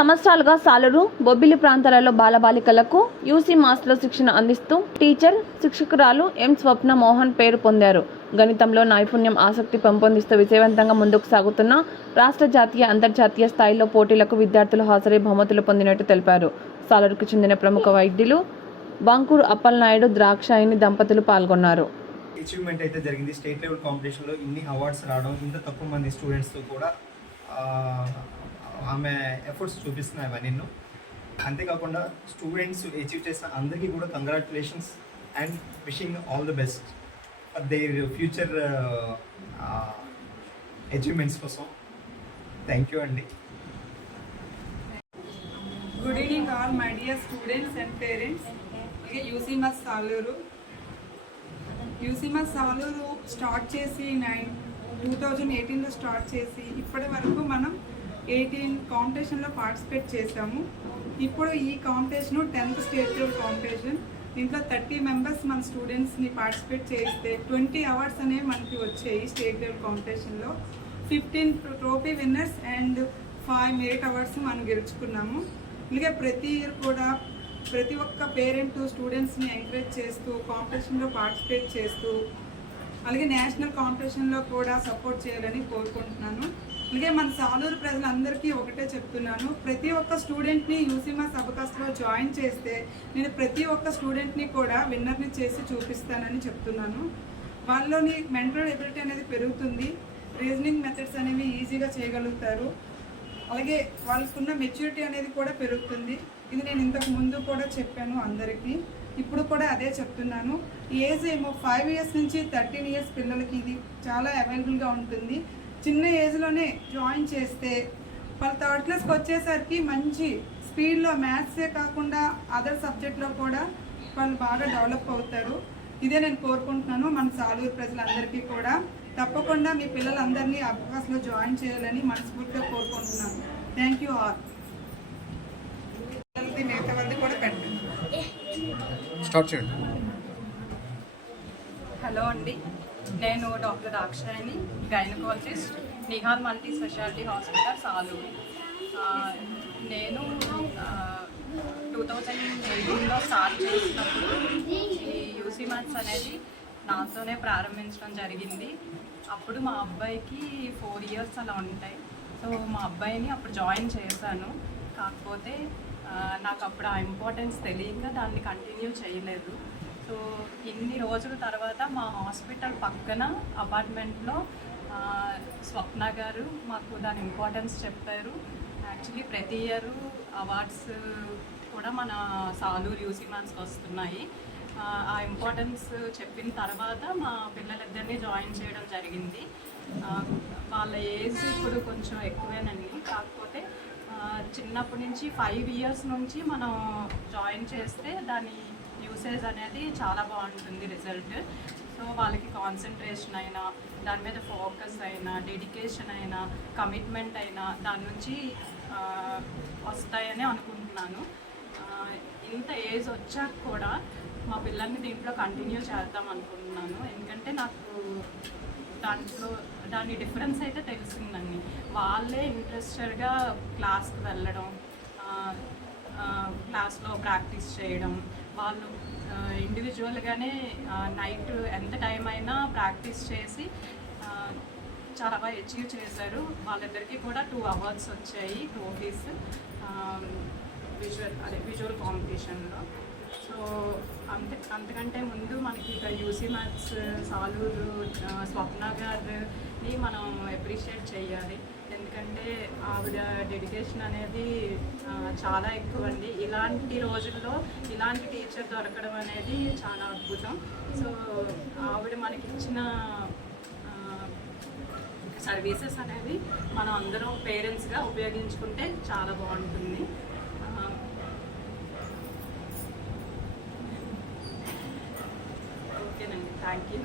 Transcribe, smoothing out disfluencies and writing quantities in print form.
సంవత్సరాలుగా సాలూరు బొబ్బిలి ప్రాంతాలలో బాలబాలికలకు UC Maslow శిక్షణ అందిస్తూ టీచర్ శిక్షకురాలు ఎం స్వప్న మోహన్ పేరు పొందారు. గణితంలో నైపుణ్యం ఆసక్తి పెంపొందిస్తూ విజయవంతంగా ముందుకు సాగుతున్న రాష్ట్ర జాతీయ అంతర్జాతీయ స్థాయిలో పోటీలకు విద్యార్థులు హాజరై బహుమతులు పొందినట్టు తెలిపారు. సాలూరుకు చెందిన ప్రముఖ వైద్యులు బంకూరు అప్పలనాయుడు ద్రాక్షాయిని దంపతులు పాల్గొన్నారు. అచీవ్మెంట్ అయితే జరిగింది. స్టేట్ లెవెల్ కాంపిటీషన్లో ఇన్ని అవార్డ్స్ రావడం, ఇంత తక్కువ మంది స్టూడెంట్స్తో కూడా ఆమె ఎఫర్ట్స్ చూపిస్తున్నాయి అవన్నీ. అంతేకాకుండా స్టూడెంట్స్ అచీవ్ చేసిన అందరికీ కూడా congratulations and wishing all the best for their future achievements కోసం. థ్యాంక్ యూ అండి. Good evening all my dear students and parents. UCMAS Saluru start చేసి 2018లో స్టార్ట్ చేసి ఇప్పటి వరకు మనం 18 కాంపిటీషన్లో పార్టిసిపేట్ చేసాము. ఇప్పుడు ఈ competition 10th state level competition. దీంట్లో 30 మెంబర్స్ మన స్టూడెంట్స్ని పార్టిసిపేట్ చేస్తే 20 అవార్డ్స్ అనేవి మనకి వచ్చాయి. స్టేట్ లెవెల్ కాంపిటీషన్లో 15 trophy winners and 5 merit awards మనం గెలుచుకున్నాము. ఇలాగే ప్రతి ఇయర్ కూడా ప్రతి ఒక్క పేరెంట్ స్టూడెంట్స్ని ఎంకరేజ్ చేస్తూ కాంపిటీషన్లో పార్టిసిపేట్ చేస్తూ అలాగే నేషనల్ కాంపిటీషన్లో కూడా సపోర్ట్ చేయాలని కోరుకుంటున్నాను. అలాగే మన సాలూరు ప్రజలందరికీ ఒకటే చెప్తున్నాను, ప్రతి ఒక్క స్టూడెంట్ని యూసీమాస్ అబకస్లో జాయిన్ చేస్తే నేను ప్రతి ఒక్క స్టూడెంట్ని కూడా విన్నర్ని చేసి చూపిస్తానని చెప్తున్నాను. వాళ్ళలోని మెంటల్ ఎబిలిటీ అనేది పెరుగుతుంది, రీజనింగ్ మెథడ్స్ అనేవి ఈజీగా చేయగలుగుతారు, అలాగే వాళ్ళకున్న మెచ్యూరిటీ అనేది కూడా పెరుగుతుంది. ఇది నేను ఇంతకు ముందు కూడా చెప్పాను అందరికీ, ఇప్పుడు కూడా అదే చెప్తున్నాను. ఏజ్ ఏమో 5 ఇయర్స్ నుంచి 13 ఇయర్స్ పిల్లలకి ఇది చాలా అవైలబుల్గా ఉంటుంది. చిన్న ఏజ్లోనే జాయిన్ చేస్తే వాళ్ళ 3rd క్లాస్కి వచ్చేసరికి మంచి స్పీడ్లో మ్యాథ్సే కాకుండా అదర్ సబ్జెక్ట్లో కూడా వాళ్ళు బాగా డెవలప్ అవుతారు. ఇదే నేను కోరుకుంటున్నాను మన సాలూరు ప్రజలందరికీ కూడా. తప్పకుండా మీ పిల్లలందరినీ అబకస్లో జాయిన్ చేయాలని మనస్ఫూర్తిగా కోరుకుంటున్నాను. Thank you all. మిగతా వాళ్ళది కూడా పెట్టండి. హలో అండి, నేను doctor Dakshayini, gynaecologist, Nihal multi speciality hospital Saluru. నేను 2018లో స్టార్ట్ చేసినప్పుడు ఈ యూసీ మ్యాథ్స్ అనేది నాతోనే ప్రారంభించడం జరిగింది. అప్పుడు మా అబ్బాయికి 4 ఇయర్స్ అలా ఉంటాయి. సో మా అబ్బాయిని అప్పుడు జాయిన్ చేశాను. కాకపోతే నాకు అప్పుడు ఆ ఇంపార్టెన్స్ తెలియక దాన్ని కంటిన్యూ చేయలేదు. సో ఇన్ని రోజుల తర్వాత మా హాస్పిటల్ పక్కన అపార్ట్మెంట్లో స్వప్న గారు మాకు దాని ఇంపార్టెన్స్ చెప్పారు. యాక్చువల్లీ ప్రతి ఇయర్ అవార్డ్స్ కూడా మన సాలూరు యూసీ మ్యాథ్స్కి వస్తున్నాయి. ఆ ఇంపార్టెన్స్ చెప్పిన తర్వాత మా పిల్లలిద్దరినీ జాయిన్ చేయడం జరిగింది. వాళ్ళ ఏజ్ ఇప్పుడు కొంచెం ఎక్కువేనండి, కాకపోతే చిన్నప్పటి నుంచి 5 ఇయర్స్ నుంచి మనం జాయిన్ చేస్తే దాని యూసేజ్ అనేది చాలా బాగుంటుంది రిజల్ట్. సో వాళ్ళకి కాన్సన్ట్రేషన్ అయినా, దాని మీద ఫోకస్ అయినా, డెడికేషన్ అయినా, కమిట్మెంట్ అయినా దాని నుంచి వస్తాయని అనుకుంటున్నాను. ఇంత ఏజ్ వచ్చాక కూడా మా పిల్లల్ని దీంట్లో కంటిన్యూ చేద్దాం అనుకుంటున్నాను. ఎందుకంటే నాకు దాని డిఫరెన్స్ అయితే తెలిసిందండి. వాళ్ళే ఇంట్రెస్టెడ్గా క్లాస్కి వెళ్ళడం, క్లాస్లో ప్రాక్టీస్ చేయడం, వాళ్ళు ఇండివిజువల్గానే నైట్ ఎంత టైం అయినా ప్రాక్టీస్ చేసి చాలా బాగా అచీవ్ చేశారు. వాళ్ళిద్దరికీ కూడా 2 అవార్డ్స్ వచ్చాయి, ట్రోఫీస్, విజువల్ కాంపిటీషన్లో. సో అంతకంటే ముందు మనకి ఇక్కడ యూసీ మ్యాథ్స్ సాలూరు స్వప్న గారిని మనం అప్రిషియేట్ చేయాలి. ఎందుకంటే ఆవిడ డెడికేషన్ అనేది చాలా ఎక్కువ అండి. ఇలాంటి రోజుల్లో ఇలాంటి టీచర్ దొరకడం అనేది చాలా అద్భుతం. సో ఆవిడ మనకి ఇచ్చిన సర్వీసెస్ అనేవి మనం అందరం పేరెంట్స్గా ఉపయోగించుకుంటే చాలా బాగుంటుంది. ఓకేనండి, థ్యాంక్ యూ.